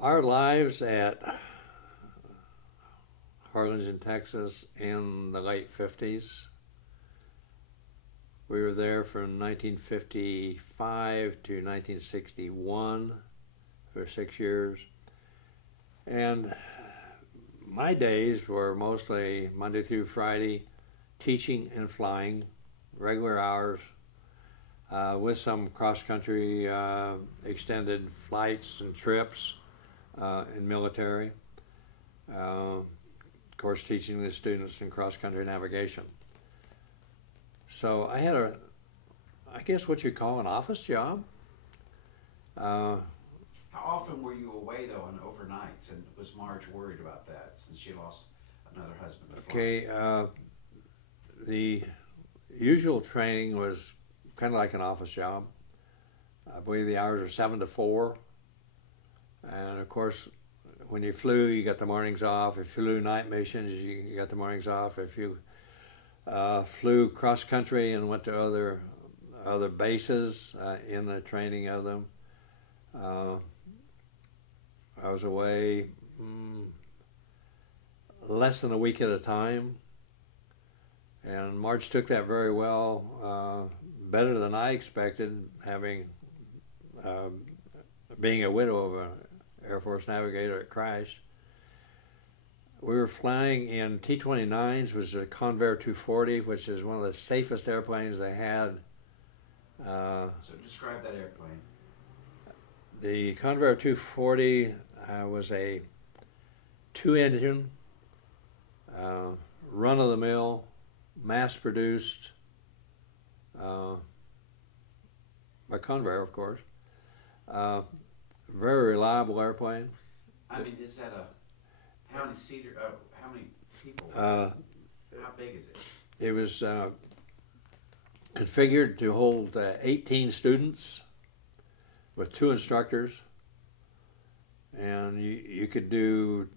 Our lives at Harlingen, Texas in the late 50s. We were there from 1955 to 1961 for 6 years. And my days were mostly Monday through Friday, teaching and flying, regular hours, with some cross-country extended flights and trips in military. Of course, teaching the students in cross-country navigation. So I had I guess what you call an office job. How often were you away though on overnights, and was Marge worried about that since she lost another husband to flying? Okay, the usual training was kind of like an office job. I believe the hours are 7 to 4. And of course, when you flew, you got the mornings off. If you flew night missions, you got the mornings off. If you flew cross country and went to other bases in the training of them, I was away less than a week at a time. And Marge took that very well, better than I expected, having being a widow of an Air Force navigator that crashed. We were flying in T-29s, which is a Convair 240, which is one of the safest airplanes they had. So describe that airplane. The Convair 240 was a 2-engine, run-of-the-mill, mass-produced, by Convair, of course. Very reliable airplane. I mean, is that how many seater? How many people? How big is it? It was configured to hold 18 students with 2 instructors, and you could do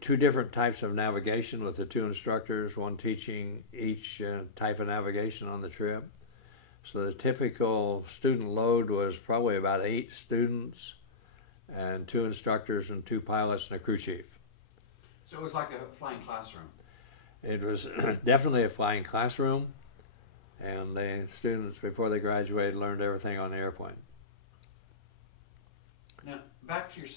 2 different types of navigation with the 2 instructors, one teaching each type of navigation on the trip. So the typical student load was probably about 8 students and 2 instructors and 2 pilots and a crew chief. So it was like a flying classroom. It was definitely a flying classroom, and the students, before they graduated, learned everything on the airplane. Now, back to your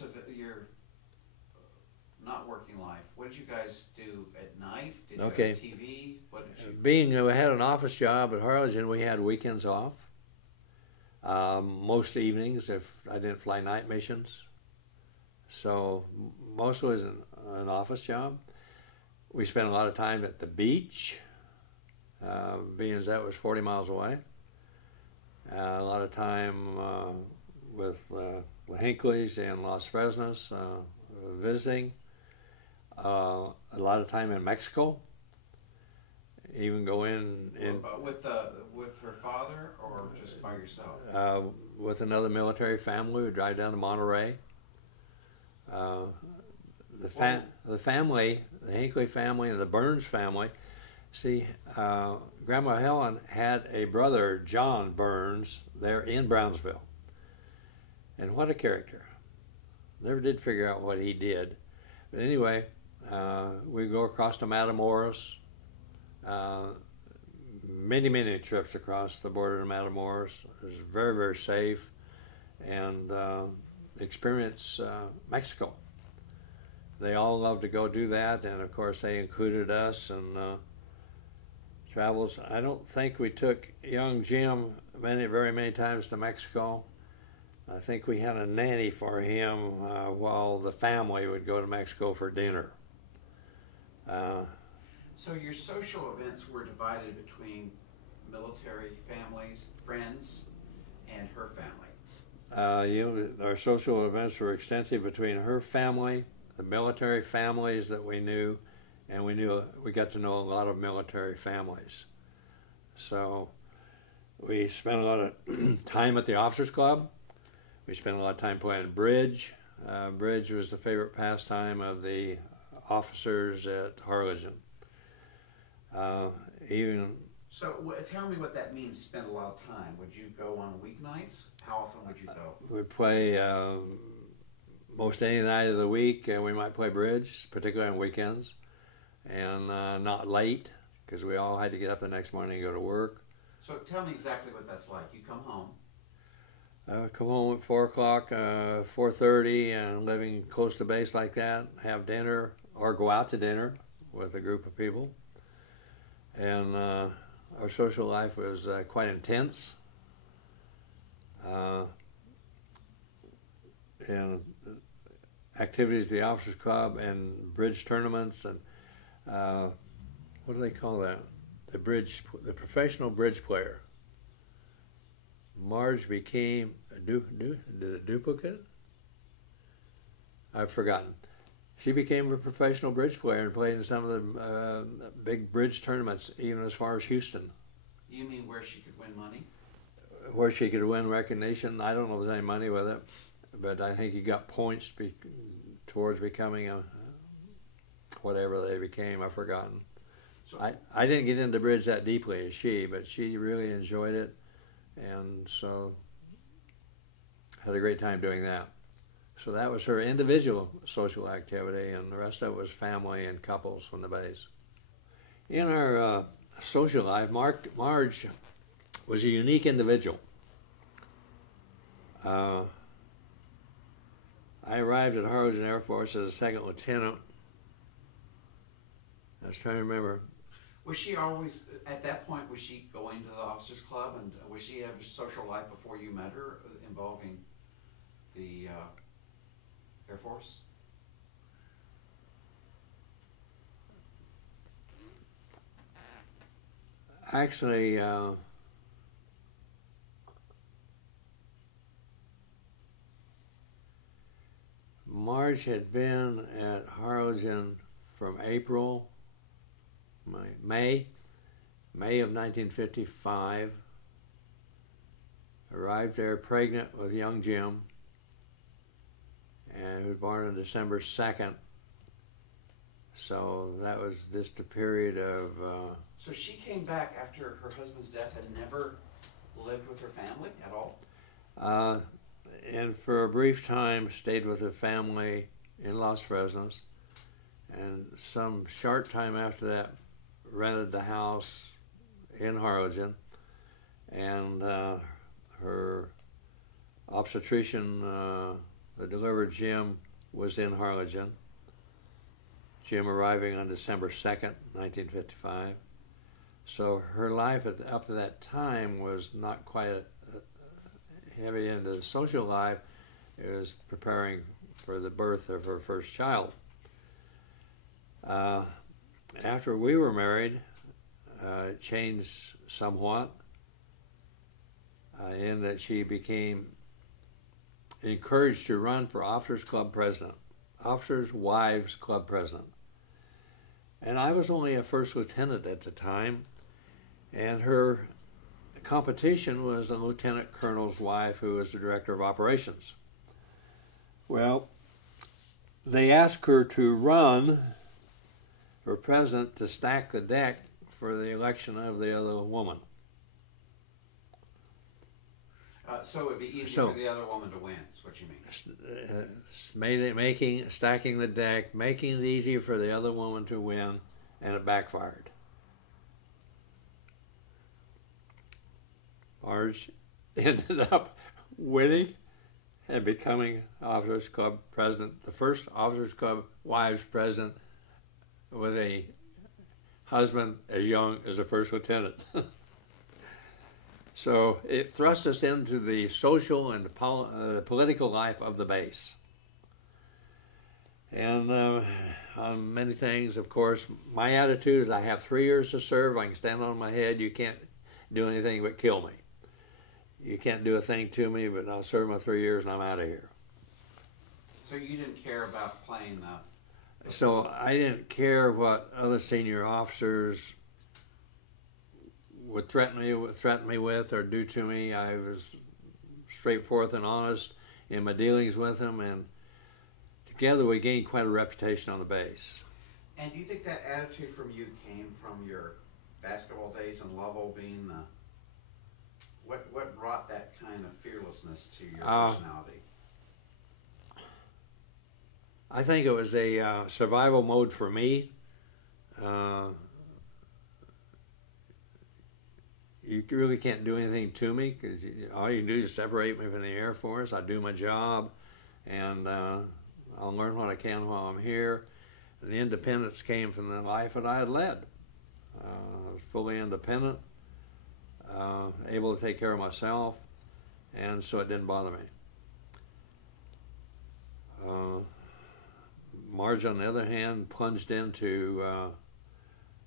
not working life. What did you guys do at night? Did you have TV? What did you... Being we had an office job at Harlingen, we had weekends off. Most evenings, if I didn't fly night missions. So mostly it was an office job. We spent a lot of time at the beach, being as that was 40 miles away. A lot of time with the Hinckleys in Las Fresnas, visiting. A lot of time in Mexico. Even go in with her father, or just by yourself? With another military family. We drive down to Monterey. The family, the Hinkley family and the Burns family. See, Grandma Helen had a brother, John Burns, there in Brownsville. And what a character. Never did figure out what he did. But anyway, we go across to Matamoros. Many trips across the border to Matamoros. It was very, very safe. And experience Mexico. They all love to go do that, and of course they included us in travels. I don't think we took young Jim very many times to Mexico. I think we had a nanny for him while the family would go to Mexico for dinner. So your social events were divided between military families, friends, and her family. Our social events were extensive between her family, the military families that we knew, and we got to know a lot of military families. So we spent a lot of time at the officers club. We spent a lot of time playing bridge. Bridge was the favorite pastime of the officers at Harlingen. So tell me what that means, spend a lot of time. Would you go on weeknights? How often would you go? We play most any night of the week we might play bridge, particularly on weekends, and not late because we all had to get up the next morning and go to work. So tell me exactly what that's like. You come home. Come home at 4 o'clock, 4:30, and living close to base like that, have dinner or go out to dinner with a group of people. And our social life was quite intense. And activities at the Officers Club and bridge tournaments and what do they call that? The professional bridge player. Marge became a duplicate? I've forgotten. She became a professional bridge player and played in some of the big bridge tournaments, even as far as Houston. You mean where she could win money? Where she could win recognition. I don't know if there's any money with it, but I think he got points towards becoming a whatever they became. I've forgotten. So I didn't get into bridge that deeply as she, but she really enjoyed it, and so had a great time doing that. So that was her individual social activity, and the rest of it was family and couples from the base. In our social life, Marge was a unique individual. I arrived at Harlingen Air Force as a second lieutenant. I was trying to remember. Was she always, at that point, was she going to the Officers Club, and was she have a social life before you met her involving the Air Force? Actually, Marge had been at Harlingen from May of 1955. Arrived there pregnant with young Jim, and he was born on December 2nd. So that was just a period of... So she came back after her husband's death and never lived with her family at all? And for a brief time stayed with her family in Los Fresnos, and some short time after that rented the house in Harlingen, and her obstetrician that delivered Jim was in Harlingen. Jim arriving on December 2nd, 1955. So her life up to that time was not quite heavy into the social life. It was preparing for the birth of her first child. After we were married, it changed somewhat in that she became encouraged to run for Officers Club President, Officers Wives Club President. And I was only a first lieutenant at the time, and her competition was a lieutenant colonel's wife who was the director of operations. Well, they asked her to run for president to stack the deck for the election of the other woman. So it would be easy for the other woman to win, is what you mean. Stacking the deck, making it easier for the other woman to win, and it backfired. Marge ended up winning and becoming Officers Club President, the first Officers Club Wives President with a husband as young as a first lieutenant. So it thrust us into the social and political life of the base. And on many things, of course, my attitude is I have 3 years to serve. I can stand on my head. You can't do anything but kill me. You can't do a thing to me, but I'll serve my 3 years and I'm out of here. So you didn't care about playing So I didn't care what other senior officers would threaten me with or do to me. I was straightforward and honest in my dealings with them, and together we gained quite a reputation on the base. And do you think that attitude from you came from your basketball days in Lovell being what brought that kind of fearlessness to your personality? I think it was a survival mode for me. Uh, you really can't do anything to me because all you can do is separate me from the Air Force. I do my job, and I'll learn what I can while I'm here. And the independence came from the life that I had led. I was fully independent, able to take care of myself, and so it didn't bother me. Marge, on the other hand, plunged into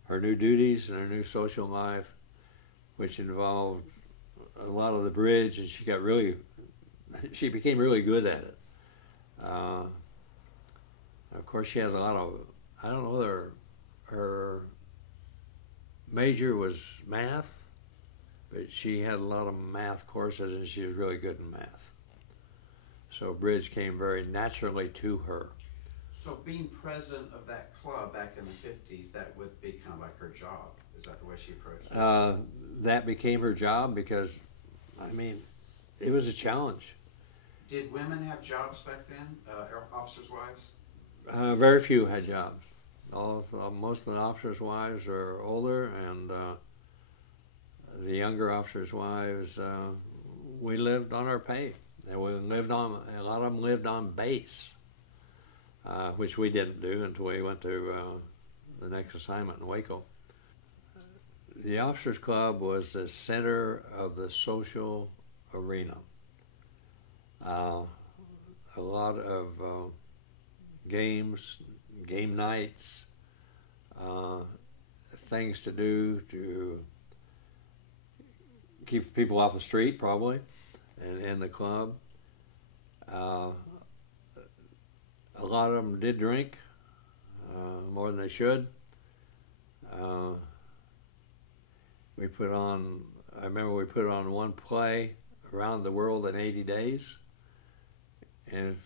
her new duties and her new social life, which involved a lot of the bridge, and she became really good at it. Of course, she has a lot of, I don't know whether her major was math, but she had a lot of math courses, and she was really good in math. So bridge came very naturally to her. So being president of that club back in the 50s, that would be kind of like her job. Is that the way she approached it? That became her job because, I mean, it was a challenge. Did women have jobs back then, officers' wives? Very few had jobs. Most of the officers' wives are older, and the younger officers' wives, we lived on our pay. And we lived on, a lot of them lived on base, which we didn't do until we went to the next assignment in Waco. The Officers Club was the center of the social arena. A lot of games, game nights, things to do to keep people off the street, probably, and in the club. A lot of them did drink, more than they should. I remember we put on one play, Around the World in 80 Days. And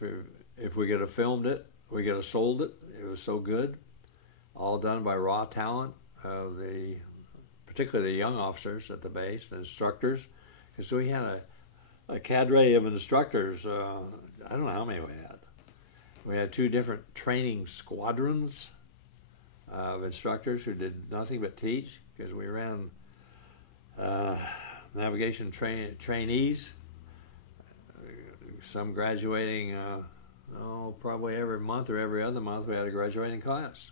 if we could have filmed it, we could have sold it. It was so good. All done by raw talent of particularly the young officers at the base, the instructors. Because we had a cadre of instructors. I don't know how many we had. We had 2 different training squadrons of instructors who did nothing but teach, because we ran navigation trainees, some graduating, probably every month or every other month we had a graduating class.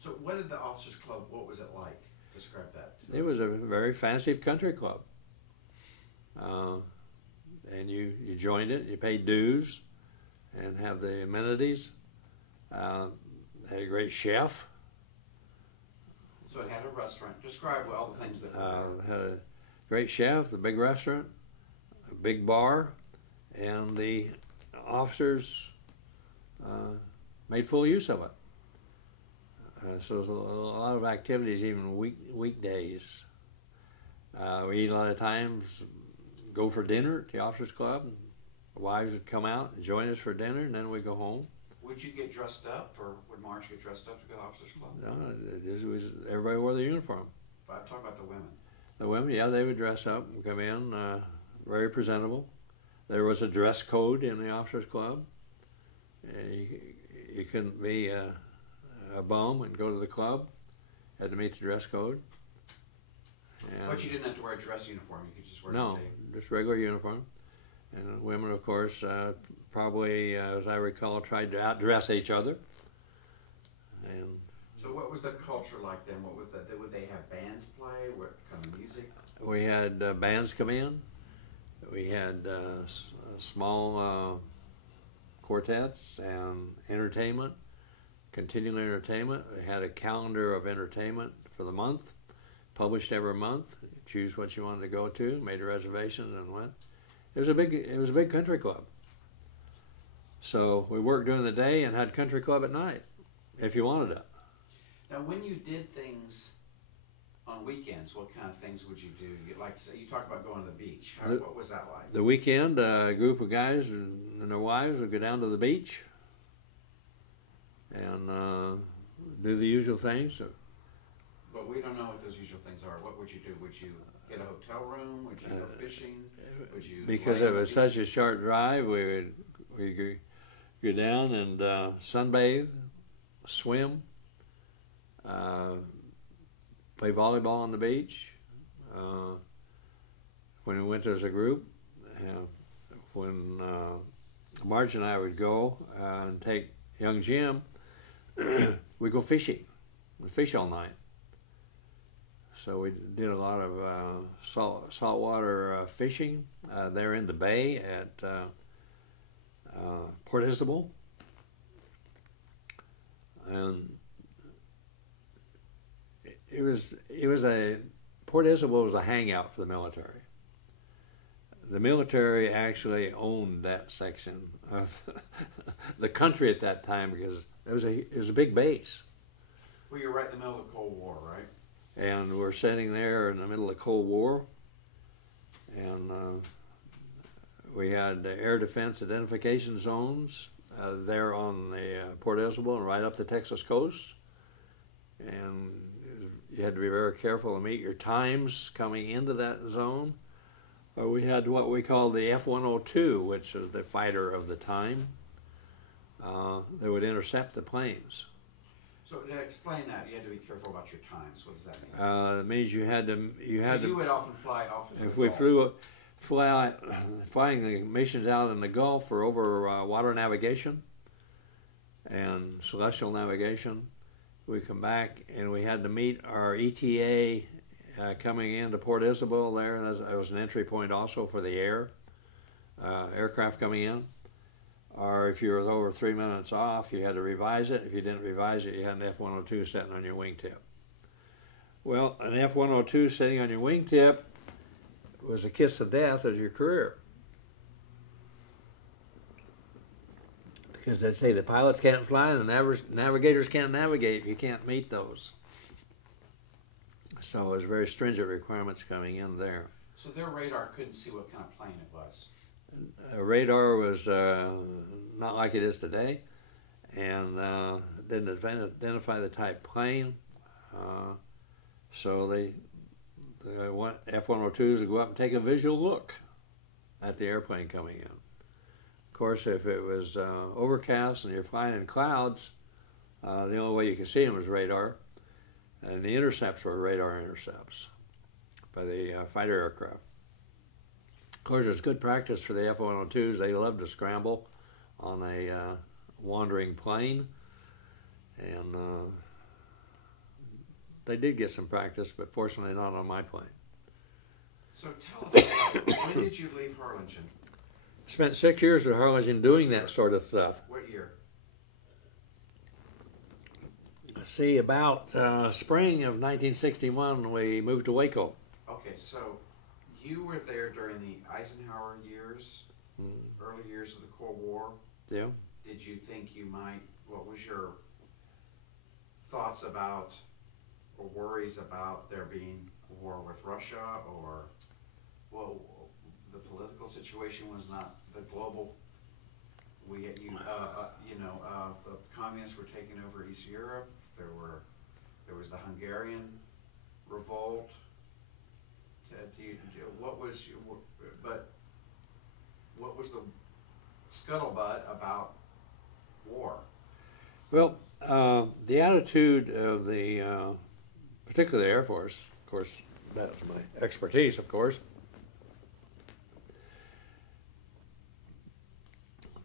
So what did the Officers Club, what was it like? Describe that. It was a very fancy country club. And you joined it, you paid dues, and have the amenities. Had a great chef. So it had a restaurant. Describe all the things that were there. Had a great chef, the big restaurant, a big bar, and the officers made full use of it. So there's a lot of activities, even weekdays. We eat a lot of times, go for dinner at the Officers Club. The wives would come out and join us for dinner, and then we'd go home. Would you get dressed up, or would Marge get dressed up to go to the Officers Club? No, everybody wore the uniform. But I'm talking about the women. The women, yeah, they would dress up, come in, very presentable. There was a dress code in the Officers Club. You couldn't be a bum and go to the club. Had to meet the dress code. And But you didn't have to wear a dress uniform. You could just wear just regular uniform. And women, of course, probably, as I recall, tried to outdress each other. And so what was the culture like then? What was that? Would they have bands play? What kind of music? We had bands come in. We had small quartets and entertainment, continuing entertainment. We had a calendar of entertainment for the month, published every month. Choose what you wanted to go to, made a reservation, and went. It was a big country club. So we worked during the day and had country club at night, if you wanted it. Now, when you did things on weekends, what kind of things would you do? You talk about going to the beach. What was that like? The weekend, a group of guys and their wives would go down to the beach and do the usual things. But we don't know what those usual things are. What would you do? Would you get a hotel room? Would you go fishing? Would you? Because it was such a short drive, we go down and sunbathe, swim, play volleyball on the beach. When we went as a group, when Marge and I would go and take young Jim, we'd go fishing. We'd fish all night. So we did a lot of saltwater fishing there in the bay at Port Isabel. And Port Isabel was a hangout for the military. The military actually owned that section of the country at that time because it was a big base. Well, you're right in the middle of the Cold War, right? And we're sitting there in the middle of the Cold War, and we had air defense identification zones there on the Port Isabel and right up the Texas coast. And you had to be very careful to meet your times coming into that zone. We had what we called the F-102, which was the fighter of the time. They would intercept the planes. So to explain that, you had to be careful about your times. What does that mean? It means you had to. You would often fly off. If we flying the missions out in the Gulf or over water navigation and celestial navigation, we come back and we had to meet our ETA coming into Port Isabel there. That was an entry point also for the aircraft coming in. Or if you were over 3 minutes off, you had to revise it. If you didn't revise it, you had an F-102 sitting on your wingtip. Well, an F-102 sitting on your wingtip was a kiss of death as your career. Because they'd say the pilots can't fly and the navigators can't navigate if you can't meet those. So it was very stringent requirements coming in there. So their radar couldn't see what kind of plane it was? Radar was not like it is today, and didn't identify the type plane. So the F-102s would go up and take a visual look at the airplane coming in. Of course, if it was overcast and you're flying in clouds, the only way you could see them was radar, and the intercepts were radar intercepts by the fighter aircraft. Of course, it's good practice for the F-102s. They love to scramble on a wandering plane, and they did get some practice, but fortunately not on my plane. So tell us about, when did you leave Harlingen? I spent 6 years at Harlingen doing that sort of stuff. What year? See, about spring of 1961, we moved to Waco. Okay, so you were there during the Eisenhower years, early years of the Cold War. Yeah. Did you think you might, what was your thoughts about or worries about there being a war with Russia, or, well, the political situation was not the global, the communists were taking over East Europe, there was the Hungarian revolt. What was the scuttlebutt about war? Well, the attitude of the, particularly the Air Force, of course, that's my expertise, of course,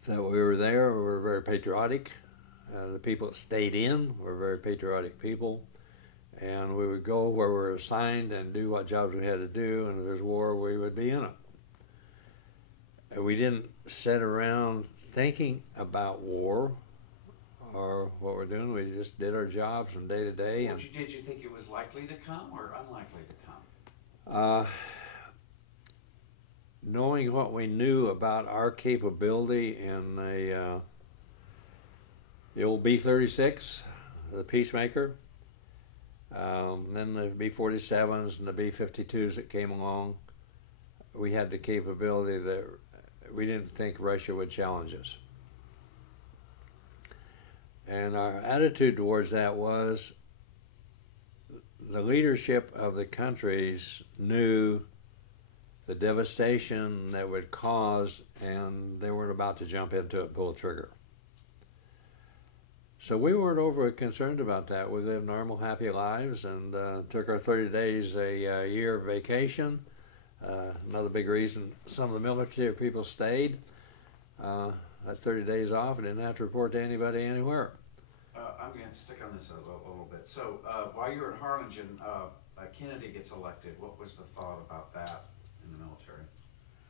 that we were there, we were very patriotic. The people that stayed in were very patriotic people. And we would go where we were assigned and do what jobs we had to do, and if there's war, we would be in it. And we didn't sit around thinking about war or what we're doing. We just did our jobs from day to day. And did you think it was likely to come or unlikely to come? Knowing what we knew about our capability in the old B-36, the Peacemaker, then the B-47s and the B-52s that came along, we had the capability that we didn't think Russia would challenge us. And our attitude towards that was the leadership of the countries knew the devastation that would cause, and they weren't about to jump into it and pull the trigger. So we weren't overly concerned about that. We lived normal, happy lives and took our 30 days a year vacation. Another big reason some of the military people stayed. That 30 days off and didn't have to report to anybody anywhere. I'm going to stick on this a little bit. So while you were in Harlingen, Kennedy gets elected. What was the thought about that in the military?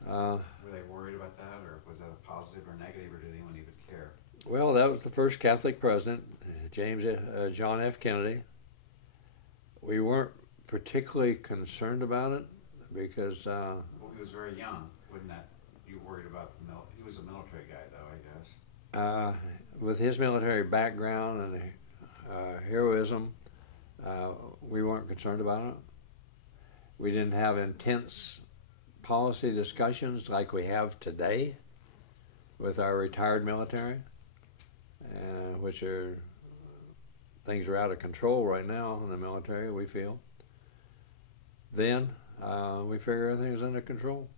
Were they worried about that, or was that a positive or negative, or did anyone even care? Well, that was the first Catholic president, John F. Kennedy. We weren't particularly concerned about it because... well, he was very young. Wouldn't that, you worried about he was a military guy, though, I guess. With his military background and heroism, we weren't concerned about it. We didn't have intense policy discussions like we have today with our retired military, which are, things are out of control right now in the military, we feel. Then we figure everything was under control.